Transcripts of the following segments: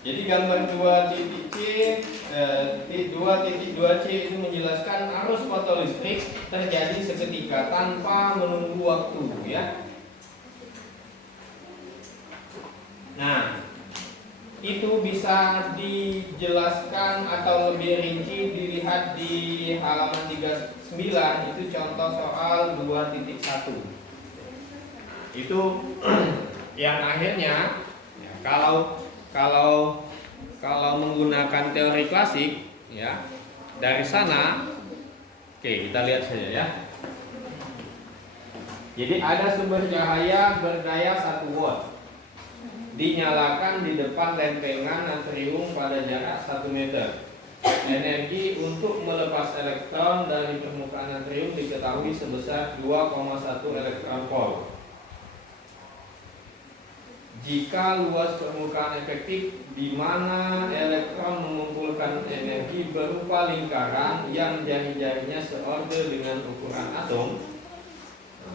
Jadi gambar 2.C 2.2C itu menjelaskan arus fotolistrik terjadi seketika tanpa menunggu waktu, ya. Nah, itu bisa dijelaskan atau lebih rinci dilihat di halaman 39, itu contoh soal 2.1. Itu yang akhirnya ya, kalau menggunakan teori klasik, ya, dari sana, oke, kita lihat saja, ya. Jadi ada sumber cahaya berdaya 1 watt dinyalakan di depan lempengan natrium pada jarak 1 meter. Energi untuk melepas elektron dari permukaan natrium diketahui sebesar 2,1 elektron volt. Jika luas permukaan efektif di mana elektron mengumpulkan energi berupa lingkaran yang jari-jarinya seorder dengan ukuran atom,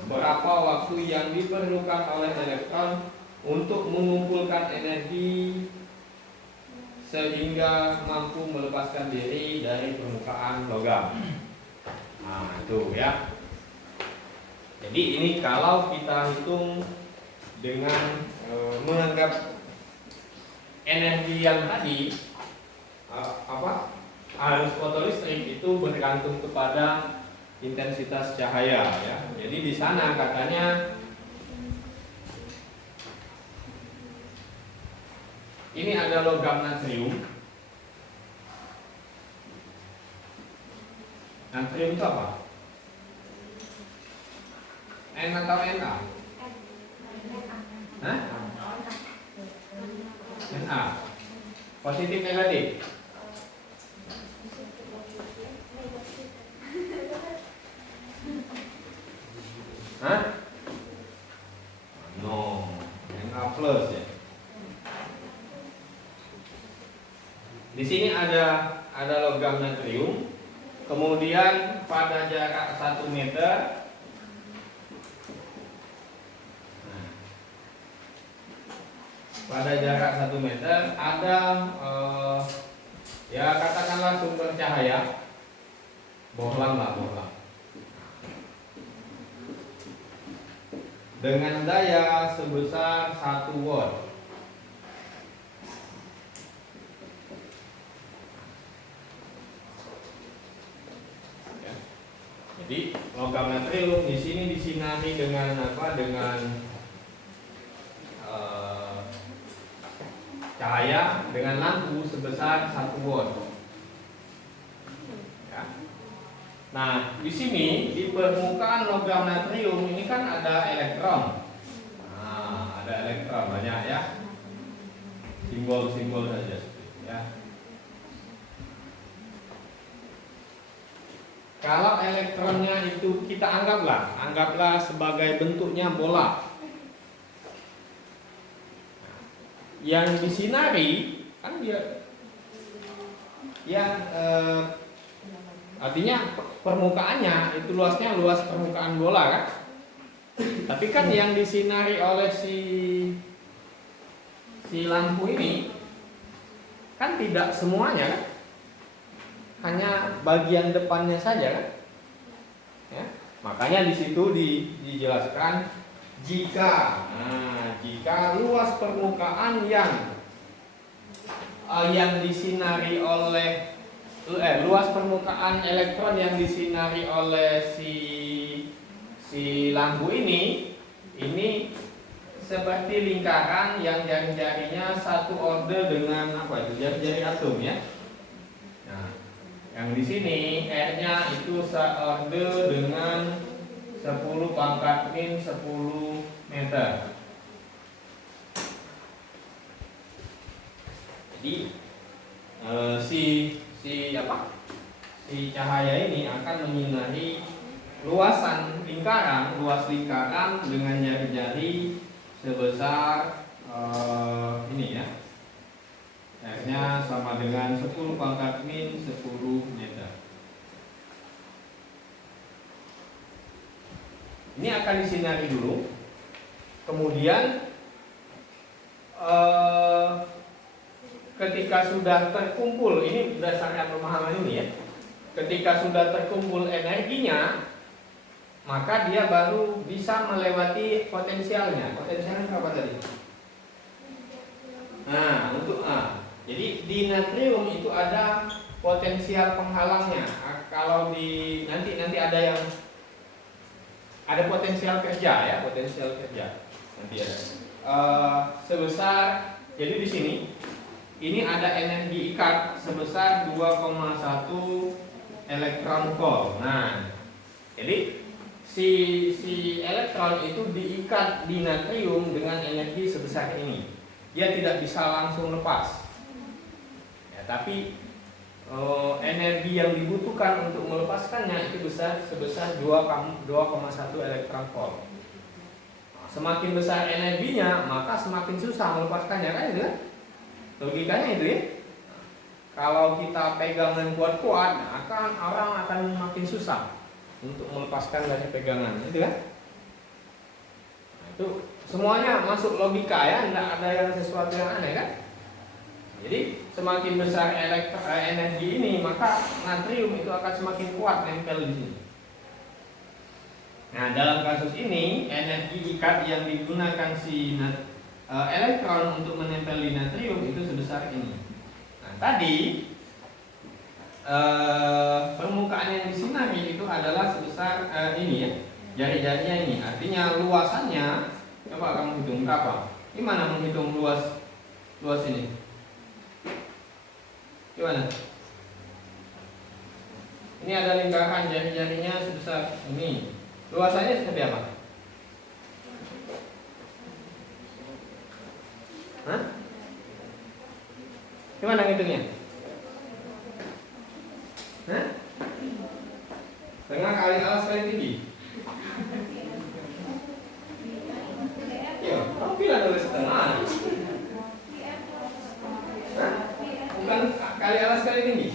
berapa waktu yang diperlukan oleh elektron untuk mengumpulkan energi sehingga mampu melepaskan diri dari permukaan logam. Nah, itu, ya. Jadi ini kalau kita hitung dengan menganggap energi yang tadi arus fotolistrik itu bergantung kepada intensitas cahaya, ya. Jadi di sana katanya ini ada logam natrium. Natrium itu apa? N atau Na? Hah? Na. Positif negatif? Hah? No, Na plus, ya. Di sini ada logam natrium. Kemudian pada jarak 1 meter, pada jarak 1 meter ada ya katakanlah sumber cahaya bohlam dengan daya sebesar 1 watt. Ya. Jadi logam natrium di sini disinari dengan apa? Dengan cahaya dengan lampu sebesar 1 watt. Ya. Nah, di sini di permukaan logam natrium ini kan ada elektron. Nah, ada elektron banyak, ya. Simbol-simbol saja, ya. Kalau elektronnya itu kita anggaplah sebagai bentuknya bola. Yang disinari kan dia yang artinya permukaannya itu luasnya luas permukaan bola, kan? Tapi kan yang disinari oleh si lampu ini kan tidak semuanya, kan? Hanya bagian depannya saja, kan? Ya, makanya di situ dijelaskan jika luas permukaan yang disinari oleh luas permukaan elektron yang disinari oleh si lampu ini seperti lingkaran yang jari-jarinya satu order dengan apa itu jari-jari atom, ya. Nah, yang di sini R-nya itu seorder dengan 10⁻⁻10 meter. Jadi si cahaya ini akan menyinari luas lingkaran dengan jari-jari sebesar ini, ya. R-nya sama dengan 10⁻⁻10 meter. Ini akan disinari dulu. Kemudian ketika sudah terkumpul, ini berdasarkan pemahaman ini ya, ketika sudah terkumpul energinya, maka dia baru bisa melewati potensialnya. Potensialnya apa tadi? Nah, untuk A. Jadi di natrium itu ada potensial penghalangnya. Kalau di nanti ada yang ada potensial kerja ya, potensial kerja. Nanti ada. Sebesar, jadi di sini ini ada energi ikat sebesar 2,1 elektron volt. Nah, jadi si elektron itu diikat di natrium dengan energi sebesar ini. Dia tidak bisa langsung lepas. Ya, tapi energi yang dibutuhkan untuk melepaskannya itu sebesar 2,1 elektron volt. Nah, semakin besar energinya, maka semakin susah melepaskannya, kan itu kan? Logikanya itu ya. Kalau kita pegangan kuat-kuat, nah, orang akan makin susah untuk melepaskan dari pegangan, itu kan? Nah, itu semuanya masuk logika ya, tidak ada yang sesuatu yang aneh kan? Jadi semakin besar energi ini, maka natrium itu akan semakin kuat nempel di sini. Nah, dalam kasus ini energi ikat yang digunakan si elektron untuk menempel di natrium itu sebesar ini. Nah, tadi permukaan yang disinari itu adalah sebesar ini ya, jari-jarinya ini. Artinya luasannya, coba kamu hitung berapa? Gimana menghitung luas ini? Gimana? Ini ada lingkaran, jari-jarinya sebesar ini. Luasannya seperti apa? Hah? Gimana ngitungnya? Hah? Setengah kali alas kali tinggi? Ya, kamu bilang oleh setengah. Hah? Bukan kali alas kali tinggi?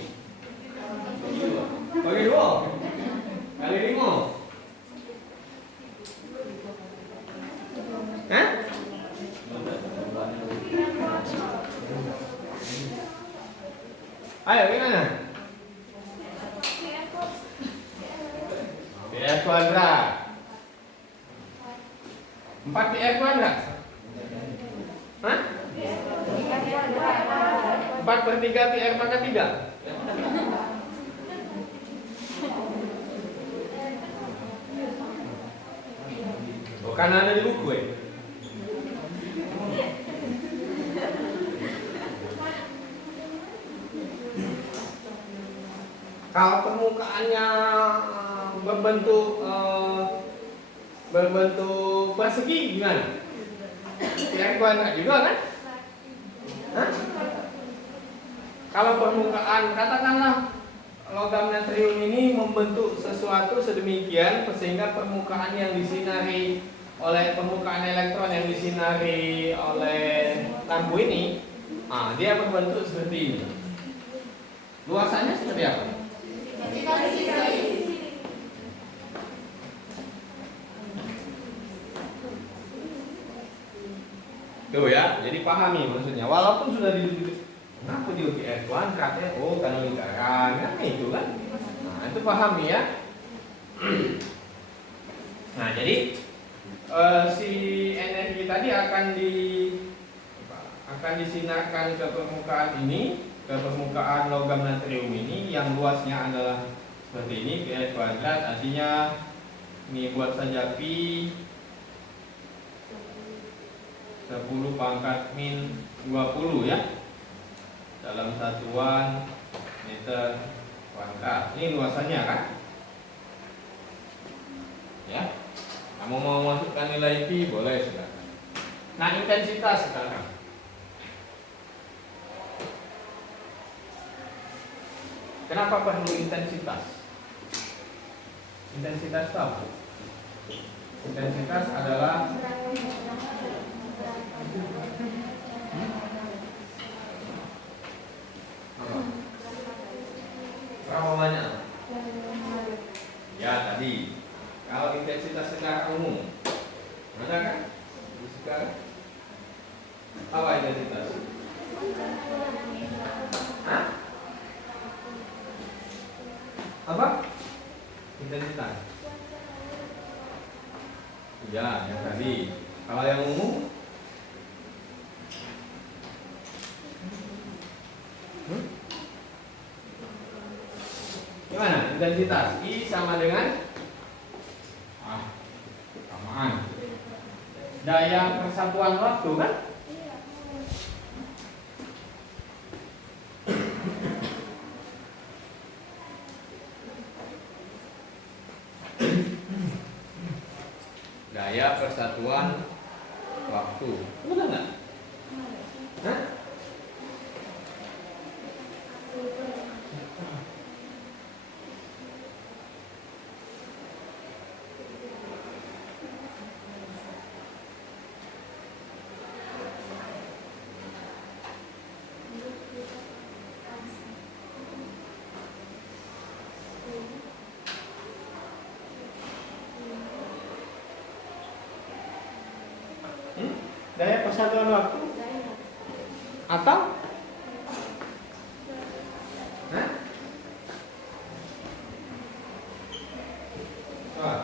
Bagi 2 kali 5. Hah? Ayo gimana? PR kuadrat 4 PR kuadrat. Hah? 4/3 PR pangkat 3. Bukan ada di buku ya? Kalau permukaannya berbentuk persegi gimana? PR kuadrat juga kan? Hah? Kalau permukaan, katakanlah logam natrium ini membentuk sesuatu sedemikian sehingga permukaan yang disinari oleh permukaan elektron yang disinari oleh lampu ini, dia berbentuk seperti ini. Luasannya seperti apa? Tuh ya, jadi pahami maksudnya. Walaupun sudah duduk, kenapa di UPR kuadrat ya? Oh, karena lingkaran, kan itu kan? Nah, itu pahami ya. Nah, jadi si energi tadi akan disinarkan ke permukaan ini, ke permukaan logam natrium ini yang luasnya adalah seperti ini, PR kuadrat. Artinya ini buat saja pi 10 pangkat min 20 ya, dalam satuan meter kuadrat. Ini luasannya kan? Ya, kamu mau masukkan nilai pi boleh silakan. Nah, intensitas sekarang. Kenapa perlu intensitas? Intensitas itu apa? Intensitas adalah berapa banyak? Ya tadi, kalau intensitas secara umum, ada kan? Sekarang apa intensitas? intensitas. I sama dengan samaan. Daya persatuan waktu kan? Daya persatuan waktu. Benar nggak? Hah? Daya persatuan waktu atau hah? Oh.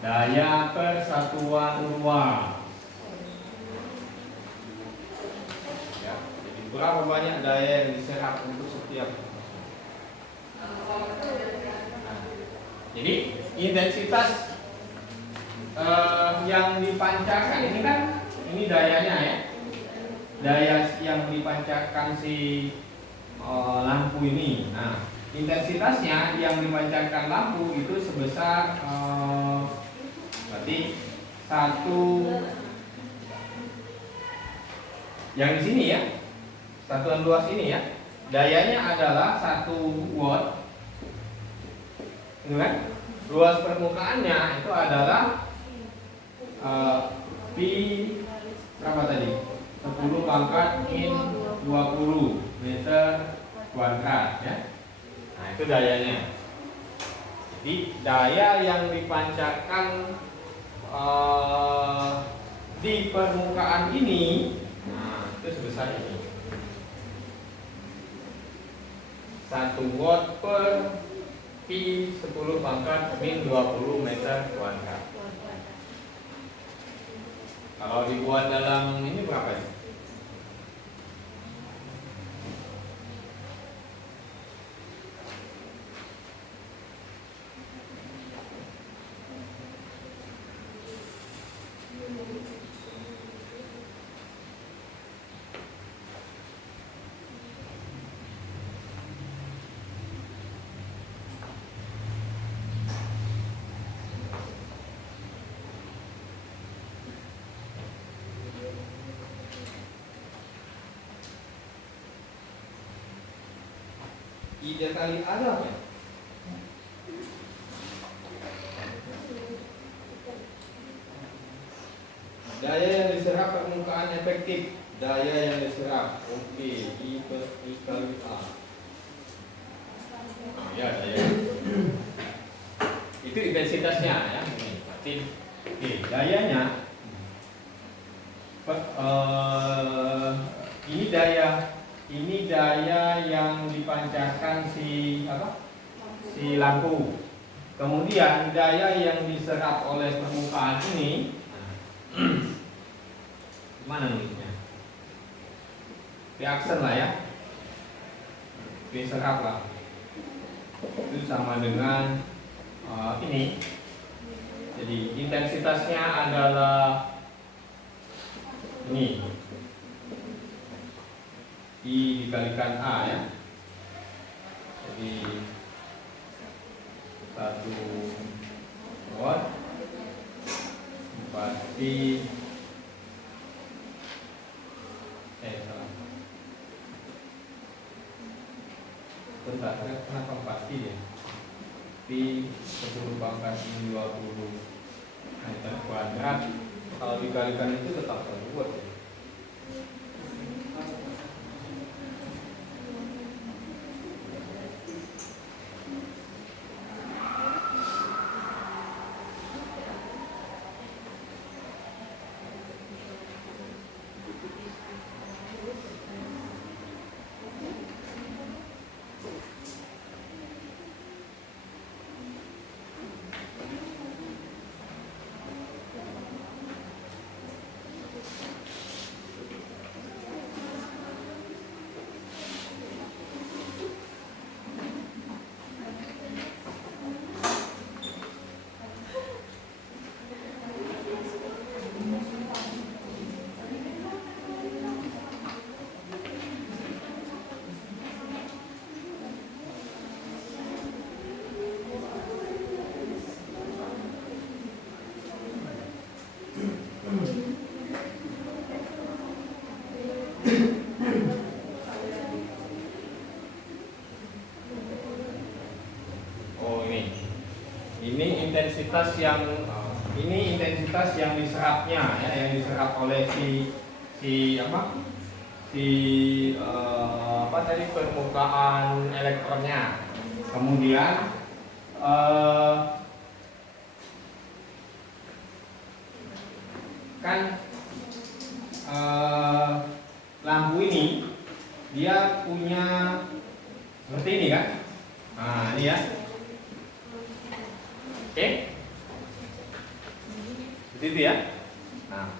Daya persatuan ruang. Ya, jadi berapa banyak daya yang diserap untuk setiap. Jadi intensitas yang dipancarkan ini kan, ini dayanya ya, daya yang dipancarkan si lampu ini. Nah, intensitasnya yang dipancarkan lampu itu sebesar berarti satu, yang di sini ya, satuan luas ini ya, dayanya adalah 1 watt. Itu kan? Luas permukaannya itu adalah pi berapa tadi? 10 pangkat min 20 meter kuadrat ya. Nah, itu dayanya. Jadi daya yang dipancarkan di permukaan ini, nah, itu sebesar ini. 1 watt per pi 10 pangkat min 20 meter kuadrat. Kalau dibuat dalam ini berapa ya? I kali A apa ya? Daya yang diserap permukaan efektif. Daya yang diserap. Oke, I kali A. Ya, daya. Itu intensitasnya ya. Berarti dayanya ini daya yang dipancarkan si lampu. Kemudian daya yang diserap oleh permukaan ini, mana nulisnya? Reaction lah ya, diserap lah. Itu sama dengan ini. Jadi intensitasnya adalah ini. I dikalikan A ya. Jadi 1 watt 4 pi salah. Bentar, kenapa 4 pi ya? Pi 10 pangkat min 20 meter kuadrat. Kalau dikalikan itu tetap 1 watt ya. intensitas yang ini intensitas yang diserapnya ya, yang diserap oleh apa tadi, permukaan elektronnya. Kemudian kan lampu ini dia punya seperti ini kan. Nah, ini ya. Oke. Seperti itu ya. Nah,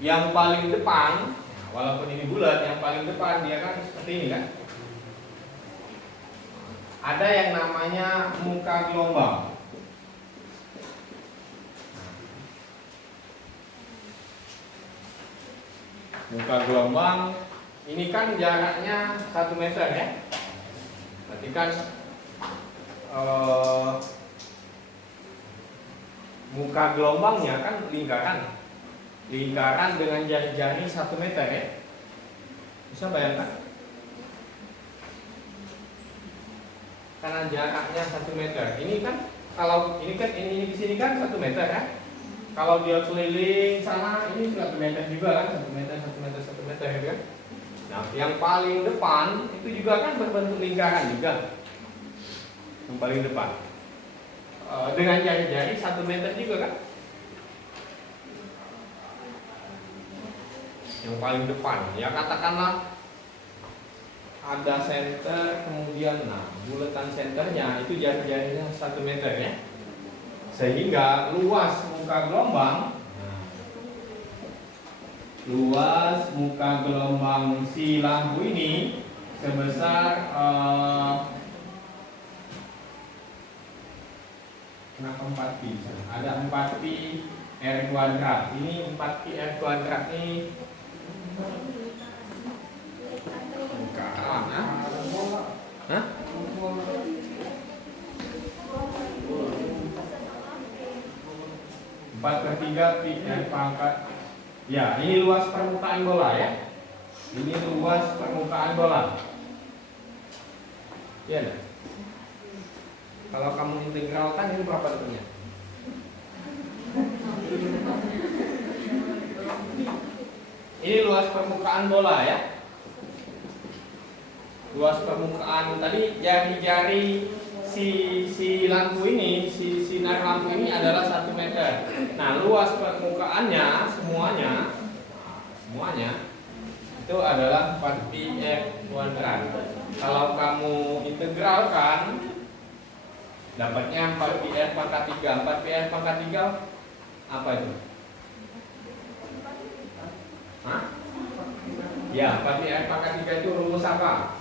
yang paling depan, walaupun ini bulat, yang paling depan dia kan seperti ini kan. Ada yang namanya muka gelombang. Muka gelombang ini kan jaraknya 1 meter ya. Berarti kan muka gelombangnya kan lingkaran dengan jari-jari 1 meter ya. Bisa bayangkan? Karena jaraknya 1 meter. Ini kan kalau ini kan ini di sini kan 1 meter kan. Kalau dia keliling sana ini 1 meter juga kan, 1 meter, 1 meter, 1 meter gitu kan. Nah, yang paling depan itu juga kan berbentuk lingkaran juga. Yang paling depan dengan jari-jari 1 meter juga kan. Yang paling depan ya, katakanlah ada senter, kemudian bulatan senternya itu jari-jarinya 1 meter ya. Sehingga luas muka gelombang si lampu ini sebesar kenapa 4pi? Ada 4pi R kuadrat. Ini 4pi R kuadrat ini bukan, Hah? 4/3 pi R pangkat. Ya, ini luas permukaan bola ya. Ini luas permukaan bola. Ya, nah. Kalau kamu integralkan ini berapa tentunya? Ini luas permukaan bola ya. Luas permukaan tadi jari-jari si lampu ini, si sinar lampu ini adalah 1 meter. Nah, luas permukaannya semuanya itu adalah 4pi R kuadrat. Kalau kamu integralkan dapatnya 4pi R pangkat 3. 4pi R pangkat 3 apa itu? Hah? Ya, 4pi R pangkat 3 itu rumus apa?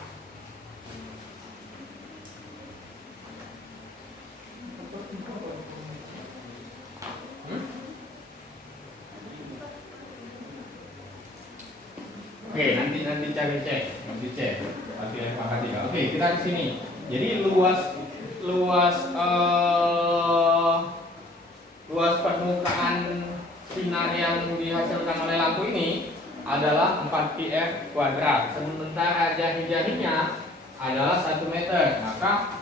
Oke, nanti cari cek. 4pi R pangkat 3. Oke, kita di sini. Jadi luas permukaan sinar yang dihasilkan oleh lampu ini adalah 4pi R kuadrat. Sementara jari-jarinya adalah 1 meter. Maka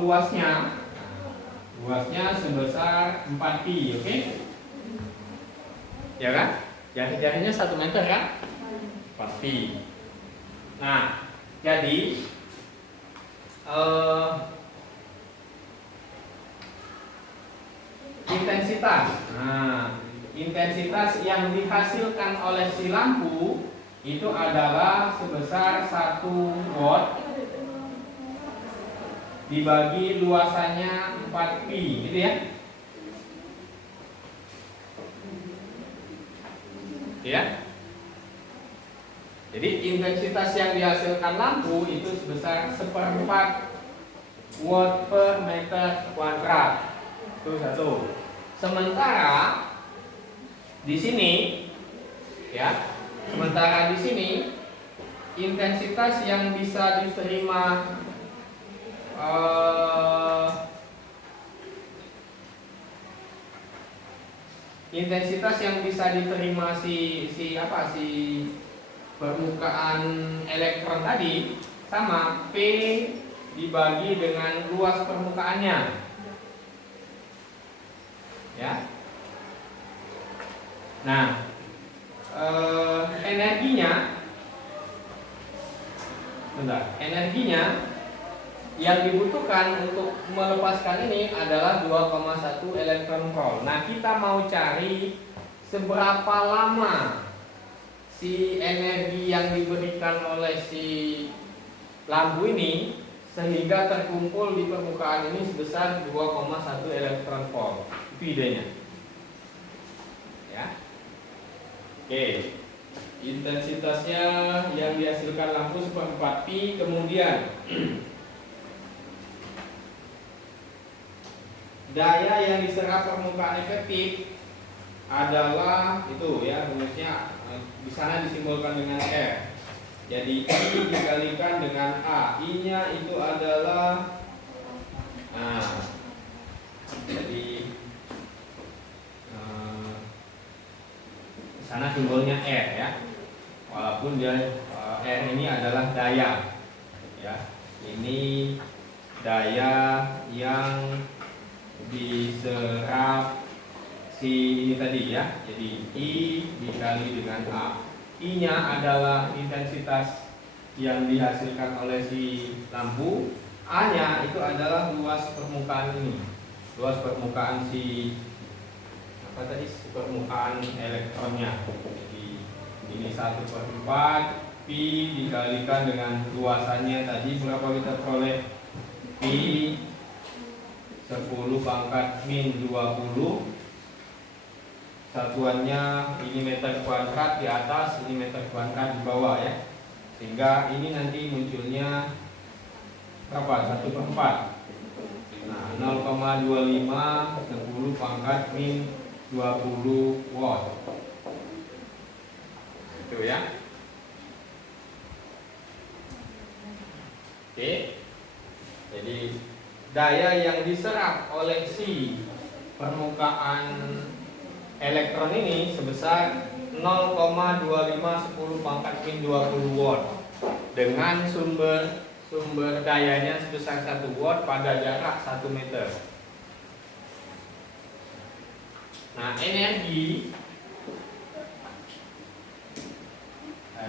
luasnya sebesar 4pi, oke? Ya kan? Jari-jarinya 1 meter kan? 4pi. Nah, jadi intensitas. Nah, intensitas yang dihasilkan oleh si lampu itu adalah sebesar 1 watt dibagi luasannya 4pi, gitu ya. Ya. Jadi intensitas yang dihasilkan lampu itu sebesar 1/4 watt per meter kuadrat. Itu satu. Sementara di sini ya, intensitas yang bisa diterima si permukaan elektron tadi sama P dibagi dengan luas permukaannya. Nah, energinya yang dibutuhkan untuk melepaskan ini adalah 2,1 elektron volt. Nah, kita mau cari seberapa lama si energi yang diberikan oleh si lampu ini sehingga terkumpul di permukaan ini sebesar 2,1 elektron volt. Itu idenya. Ya. Oke. Intensitasnya yang dihasilkan lampu 1/4 pi, kemudian daya yang diserap permukaan efektif adalah itu ya, rumusnya di sana disimbolkan dengan R. Jadi I dikalikan dengan A. I-nya itu adalah jadi di sana simbolnya R ya. Walaupun dia R ini adalah daya. Ya. Ini daya yang diserap si ini tadi ya. Jadi I dikali dengan A. I-nya adalah intensitas yang dihasilkan oleh si lampu. A-nya itu adalah luas permukaan ini. Luas permukaan si permukaan elektronnya. Jadi ini 1/4 pi dikalikan dengan luasannya tadi berapa kita peroleh? Pi 10 pangkat min 20. Satuannya ini meter kuadrat di atas, ini meter kuadrat di bawah ya. Sehingga ini nanti munculnya berapa? 1/4. Nah, 0,25 10 pangkat min 20 watt. Itu ya. Oke. Jadi daya yang diserap oleh si permukaan elektron ini sebesar 0,25 10 pangkat min 20 watt dengan sumber dayanya sebesar 1 watt pada jarak 1 meter. Nah, energi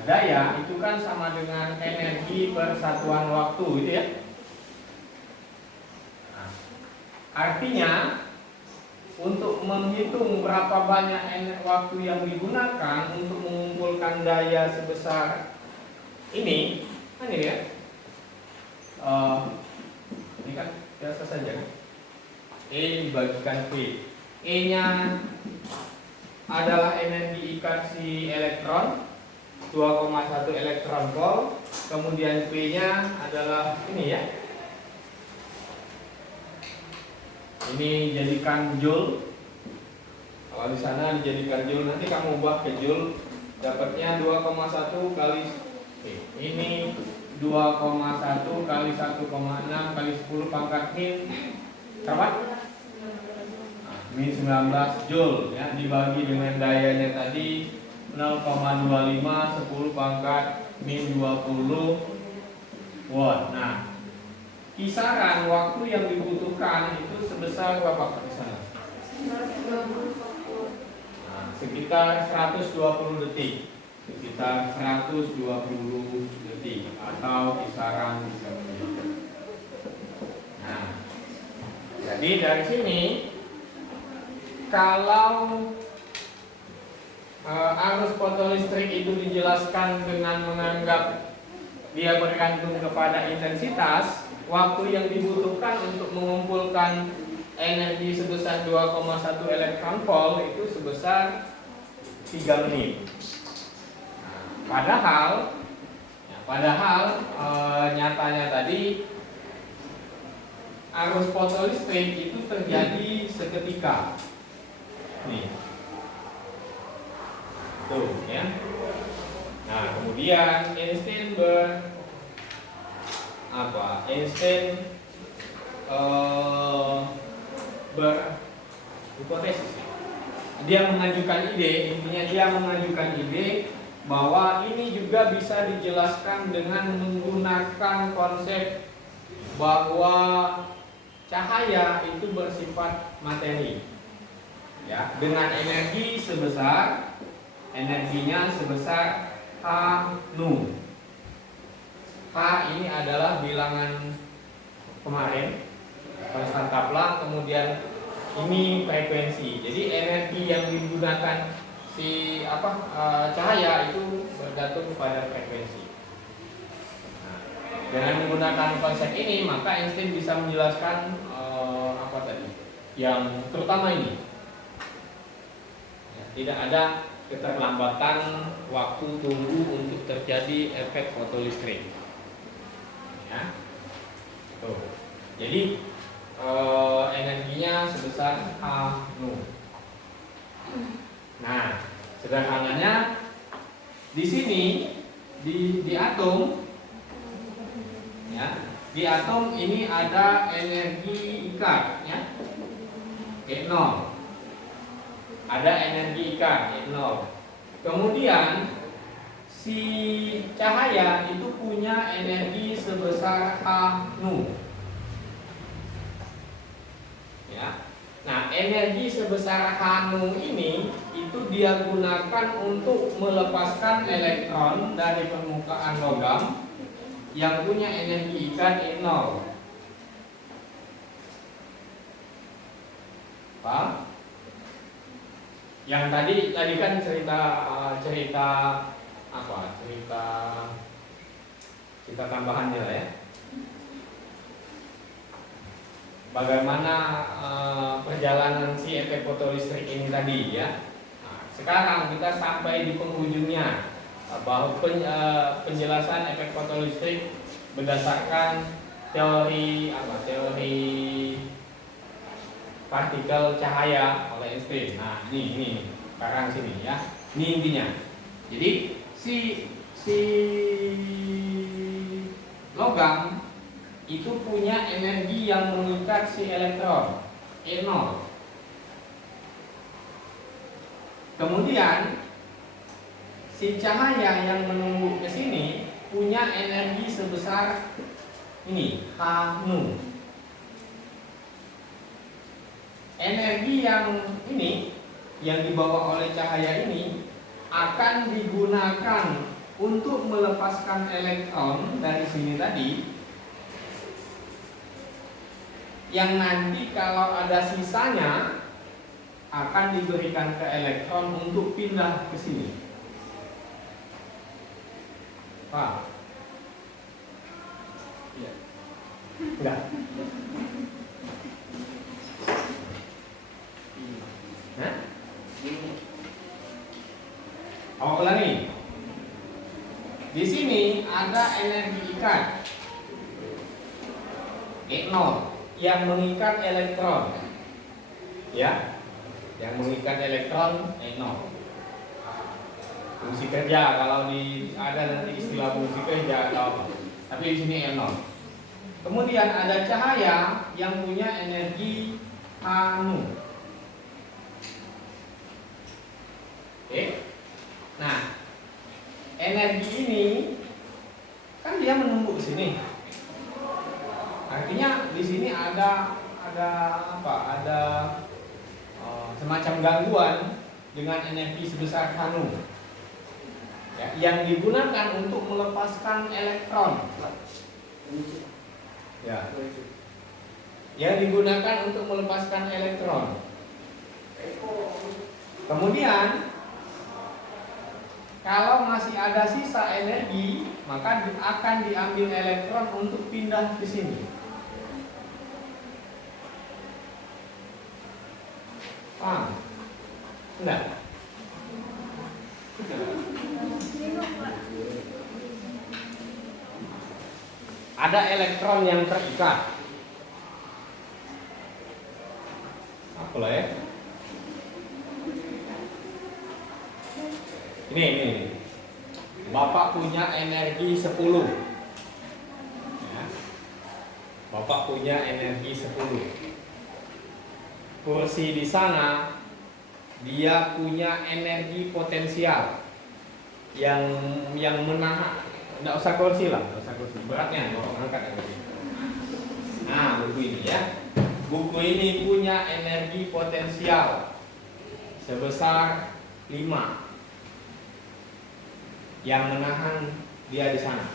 daya itu kan sama dengan energi per satuan waktu gitu ya. Nah, artinya untuk menghitung berapa banyak waktu yang digunakan untuk mengumpulkan daya sebesar ini, kan ini ya, ini kan biasa saja. E dibagikan P. E-nya adalah energi ikat si elektron 2,1 elektron volt. Kemudian P-nya adalah ini ya. Ini jadikan joule. Kalau di sana dijadikan joule, nanti kamu ubah ke joule, dapatnya 2,1 kali ini 2,1 kali 1,6 kali 10 pangkat min berapa? Min 19 joule ya, dibagi dengan dayanya tadi 0,25 10 pangkat min 20 watt. Nah, kisaran waktu yang dibutuhkan itu sebesar berapa di sana? Nah, sekitar 120 detik. Sekitar 120 detik atau kisaran 3 menit. Nah, jadi dari sini kalau arus fotolistrik itu dijelaskan dengan menganggap dia bergantung kepada intensitas, waktu yang dibutuhkan untuk mengumpulkan energi sebesar 2,1 elektron volt itu sebesar 3 menit. Nah, padahal nyatanya tadi arus fotolistrik itu terjadi seketika. Nih. Tuh ya. Nah, kemudian Einstein berhipotesis. Dia mengajukan ide bahwa ini juga bisa dijelaskan dengan menggunakan konsep bahwa cahaya itu bersifat materi. ya, dengan energinya sebesar H nu. H ini adalah bilangan kemarin, konstan Kaplan, kemudian ini frekuensi. Jadi energi yang digunakan cahaya itu bergantung pada frekuensi. Nah, dengan menggunakan konsep ini, maka Einstein bisa menjelaskan yang terutama ini. Ya, tidak ada keterlambatan waktu tunggu untuk terjadi efek fotolistrik. Ya. Tuh. Jadi energinya sebesar H nu. Nah, sederhananya di sini di atom, ya, di atom ini ada energi ikat, ya, E0. Ada energi ikat E0. Kemudian si cahaya itu punya energi sebesar H nu. Ya. Nah, energi sebesar H nu ini itu dia gunakan untuk melepaskan elektron dari permukaan logam yang punya energi ikat E0. Paham? Yang tadi kan cerita tambahannya lah ya. Bagaimana perjalanan si efek fotolistrik ini tadi ya. Nah, sekarang kita sampai di penghujungnya, bahwa penjelasan efek fotolistrik berdasarkan teori partikel cahaya oleh Einstein. Nah, ini sekarang sini ya. Ini intinya. Jadi si logam itu punya energi yang mengikat si elektron E0. Kemudian si cahaya yang menunggu ke sini punya energi sebesar ini H nu. Energi yang ini yang dibawa oleh cahaya ini akan digunakan untuk melepaskan elektron dari sini tadi, yang nanti kalau ada sisanya akan diberikan ke elektron untuk pindah ke sini. Paham? Iya. Enggak. Hah? Ulangi. Di sini ada energi ikat E0 yang mengikat elektron, ya, yang mengikat elektron E0. Fungsi kerja kalau ada nanti istilah fungsi kerja atau, tapi di sini E0. Kemudian ada cahaya yang punya energi H nu. Oke. Nah, energi ini kan dia menunggu ke sini. Artinya di sini ada semacam gangguan dengan energi sebesar H nu, ya, yang digunakan untuk melepaskan elektron. Ya. Yang digunakan untuk melepaskan elektron. Kemudian kalau masih ada sisa energi, maka akan diambil elektron untuk pindah ke sini. Paham? Enggak? Ada elektron yang terikat. Apa lah ya? Ini. Bapak punya energi 10. Ya. Bapak punya energi 10. Kursi di sana dia punya energi potensial yang menahan. Enggak usah kursi lah, enggak usah kursi. Beratnya Bapak angkat energi. Nah, buku ini ya. Buku ini punya energi potensial sebesar 5 yang menahan dia di sana.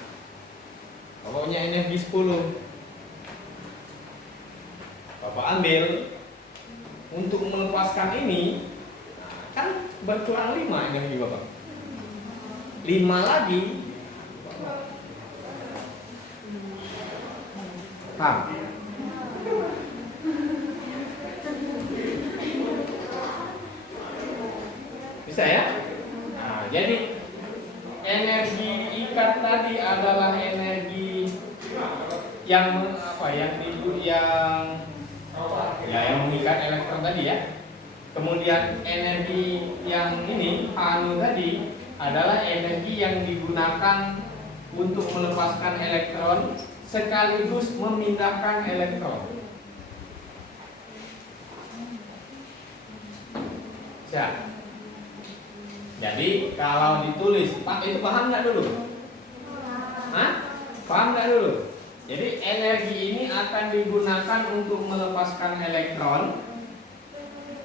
Pokoknya energi 10 Bapak ambil untuk melepaskan ini, kan berkurang 5 energi Bapak. 5 lagi. Paham? Bisa ya? Nah, jadi energi ikat tadi adalah energi yang yang mengikat elektron tadi ya. Kemudian energi yang ini anu tadi adalah energi yang digunakan untuk melepaskan elektron sekaligus memindahkan elektron. Ya. Jadi kalau ditulis, Pak, itu paham nggak dulu? Hah? Paham nggak dulu? Jadi energi ini akan digunakan untuk melepaskan elektron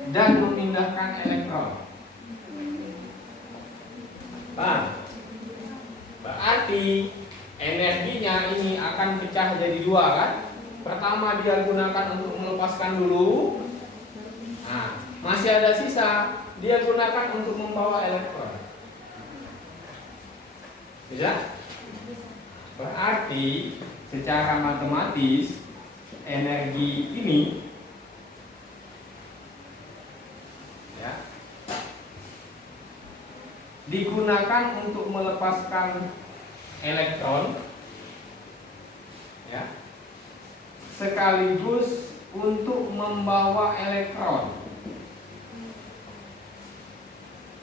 dan memindahkan elektron. Paham? Berarti energinya ini akan pecah jadi 2 kan? Pertama dia gunakan untuk melepaskan dulu. Nah, masih ada sisa, dia gunakan untuk membawa elektron. Bisa? Berarti secara matematis energi ini ya digunakan untuk melepaskan elektron ya sekaligus untuk membawa elektron.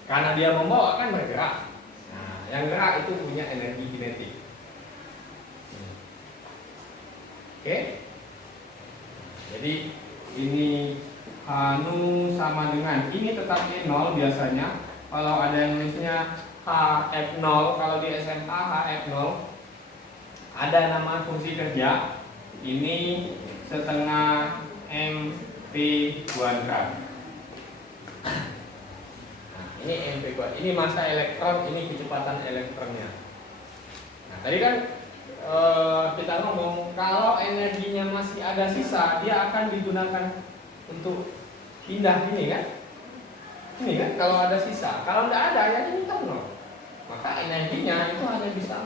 Karena dia membawa kan bergerak. Nah, yang gerak itu punya energi kinetik. Oke. Jadi ini anu sama dengan ini tetap E0 biasanya. Kalau ada yang nulisnya HF0, kalau di SMA HF0 ada nama fungsi kerja. Ini setengah MP kuadrat. Ini MP kuadrat. Ini massa elektron, ini kecepatan elektronnya. Nah, tadi kan kita ngomong kalau energinya masih ada sisa, dia akan digunakan untuk pindah ini kan? Ini kan kalau ada sisa. Kalau tidak ada ya ini kan nol. Maka energinya itu hanya bisa.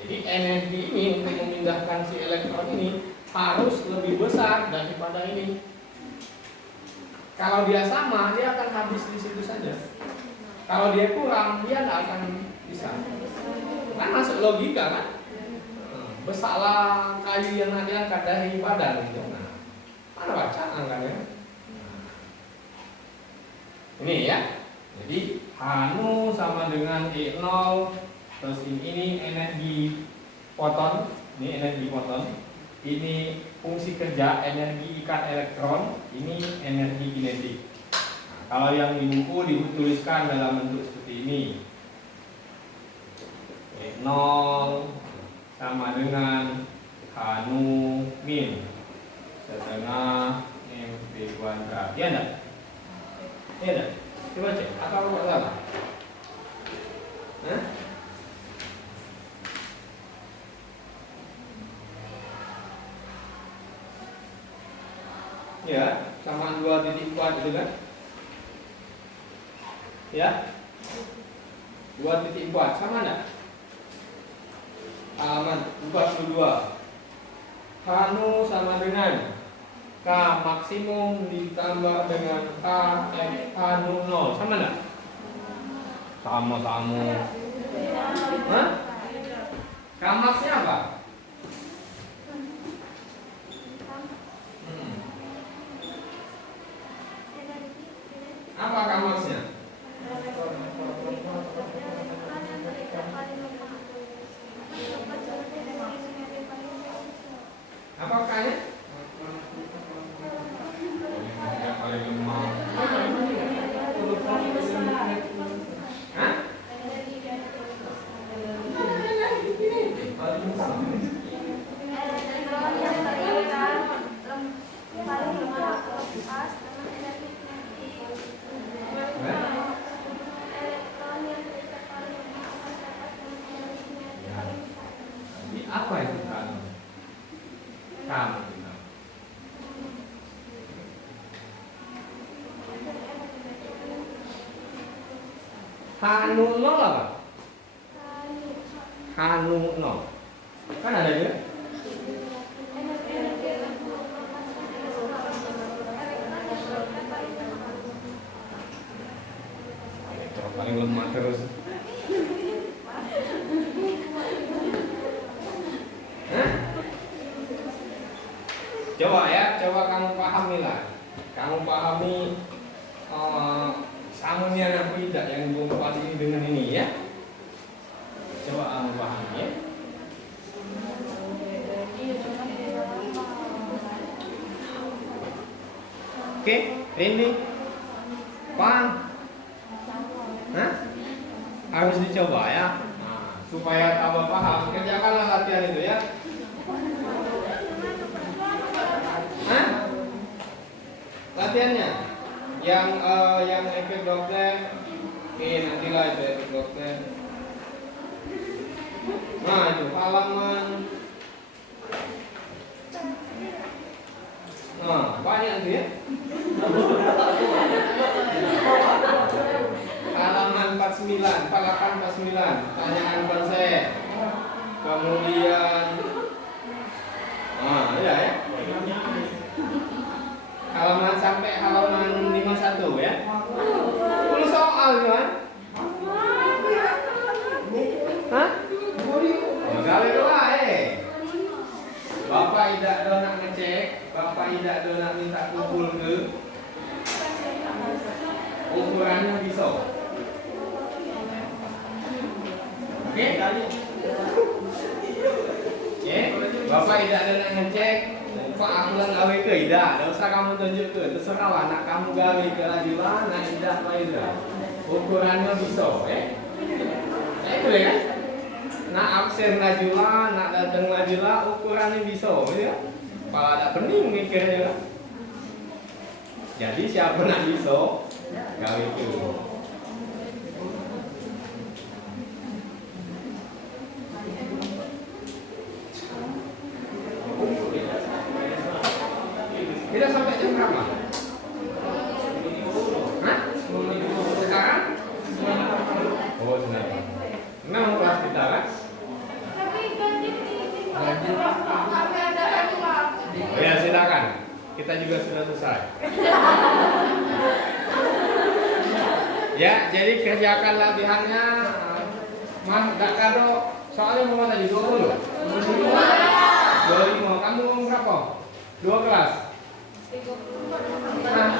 Jadi energi ini untuk memindahkan si elektron ini harus lebih besar daripada ini. Kalau dia sama, dia akan habis di situ saja. Kalau dia kurang, dia tidak akan bisa. Kan masuk logika kan? Besarlah kayu yang diangkat dari badan itu. Nah, mana baca angkanya? Ini ya. Jadi anu sama dengan E0 terus ini energi foton, ini energi foton. Ini fungsi kerja energi ikat elektron, ini energi kinetik. Nah, kalau yang di buku dituliskan dalam bentuk seperti ini. E0 sama dengan anu min setengah MP kuadrat. Iya enggak? Iya enggak? Coba cek, atau apa salah? Hah? Ya, sama 2.4 itu kan? Ya? 2.4 sama enggak? Halaman 42. Anu sama dengan K maksimum ditambah dengan K F anu 0 sama enggak? Sama-sama. Hah? K maksnya apa? Apa K maksnya? Apa K-nya? Paling lemah. Hah? Hanu nol apa? Hanu nol. Kan ada juga. Elektron paling lemah terus. Hah? Coba ya, coba kamu pahami lah. Kamu pahami samanya apa tidak yang bungkus ini dengan ini ya? Coba kamu pahami ya. Oke, ini paham? Hah? Harus dicoba ya. Nah, supaya tambah paham, kerjakanlah latihan itu ya. Hah? Latihannya yang efek Doppler. Oke, nantilah itu efek Doppler. Nah, itu halaman. Nah, banyak itu ya. Halaman 49, 4849, tanyakan konsep. Kemudian iya ya. Halaman sampai halaman 51 ya. 10 soal kan? Hah? Gawe doa Bapak tidak nak ngecek, Bapak tidak nak minta kumpul ke ukurannya bisa. Oke, kali. Bapak tidak nak ngecek, Pak aku lah gawe ke tidak, tidak usah kamu tunjuk ke, terserah lah nak kamu gawe ke lajulah, nak tidak apa tidak. Ukurannya bisa, itu ya. Nak absen lajulah, nak datang lajulah, ukurannya bisa, ya. Kalau ada pening mikirnya. Jadi siapa nak bisa, gawe ke. Kita sampai jam berapa? Hah? Sekarang? Oh, sebenarnya. Memang kelas kita kan? Oh ya, silakan. Kita juga sudah selesai. Ya, jadi kerjakan latihannya. Mas, gak kado. Soalnya mau tadi 20. 25. Kamu berapa? 2 kelas. Nah,